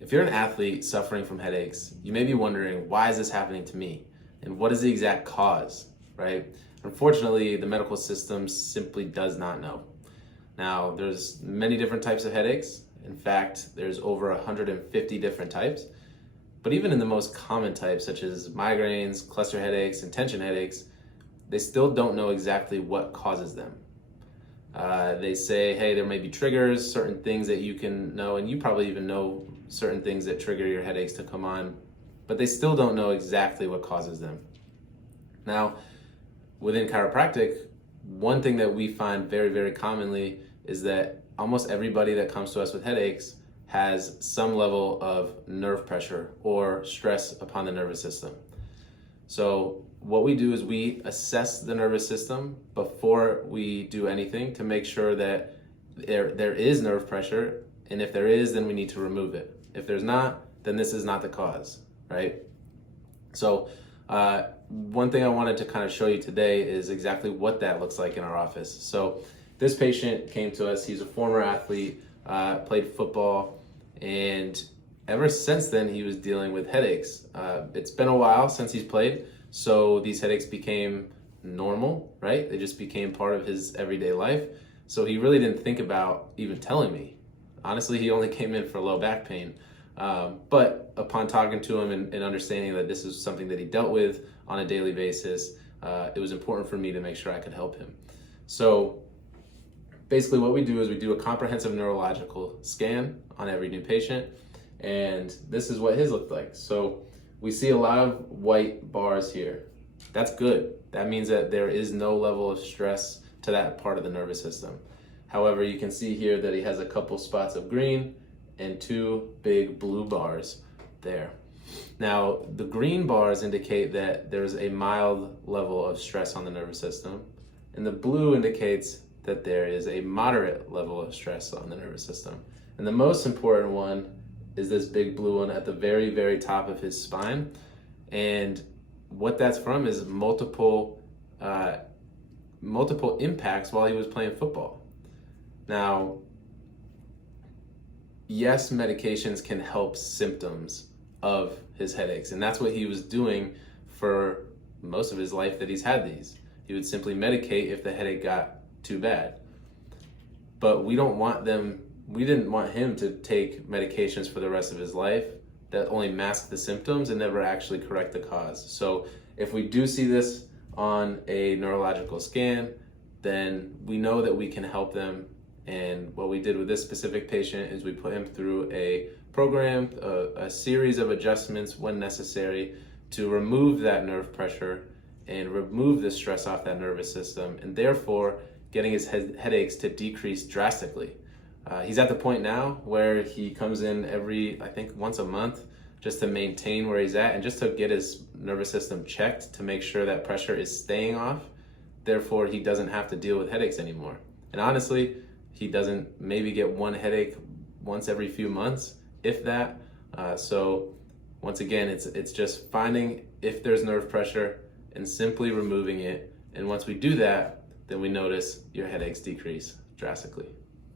If you're an athlete suffering from headaches, you may be wondering, why is this happening to me? And what is the exact cause, right? Unfortunately, the medical system simply does not know. Now, there's many different types of headaches. In fact, there's over 150 different types. But even in the most common types, such as migraines, cluster headaches, and tension headaches, they still don't know exactly what causes them. They say, hey, there may be triggers, certain things that you can know, and you probably even know certain things that trigger your headaches to come on, but they still don't know exactly what causes them. Now, within chiropractic, one thing that we find very, very commonly is that almost everybody that comes to us with headaches has some level of nerve pressure or stress upon the nervous system. So what we do is we assess the nervous system before we do anything to make sure that there is nerve pressure, and if there is, then we need to remove it. If there's not, then this is not the cause, right? So one thing I wanted to kind of show you today is exactly what that looks like in our office. So this patient came to us. He's a former athlete, played football, and ever since then he was dealing with headaches. It's been a while since he's played, so these headaches became normal, right? They just became part of his everyday life. So he really didn't think about even telling me. Honestly, he only came in for low back pain. But upon talking to him and understanding that this is something that he dealt with on a daily basis, it was important for me to make sure I could help him. So basically what we do is we do a comprehensive neurological scan on every new patient, and this is what his looked like. So we see a lot of white bars here. That's good. That means that there is no level of stress to that part of the nervous system. However, you can see here that he has a couple spots of green and two big blue bars there. Now, the green bars indicate that there's a mild level of stress on the nervous system, and the blue indicates that there is a moderate level of stress on the nervous system. And the most important one is this big blue one at the very, very top of his spine. And what that's from is multiple impacts while he was playing football. Now, yes, medications can help symptoms of his headaches, and that's what he was doing for most of his life that he's had these. He would simply medicate if the headache got too bad. But we didn't want him to take medications for the rest of his life that only mask the symptoms and never actually correct the cause. So if we do see this on a neurological scan, then we know that we can help them. And what we did with this specific patient is we put him through a program, a series of adjustments when necessary to remove that nerve pressure and remove the stress off that nervous system, and therefore getting his headaches to decrease drastically. He's at the point now where he comes in I think once a month, just to maintain where he's at and just to get his nervous system checked to make sure that pressure is staying off. Therefore, he doesn't have to deal with headaches anymore. And honestly, he doesn't maybe get one headache once every few months, if that. So once again, it's just finding if there's nerve pressure and simply removing it. And once we do that, then we notice your headaches decrease drastically.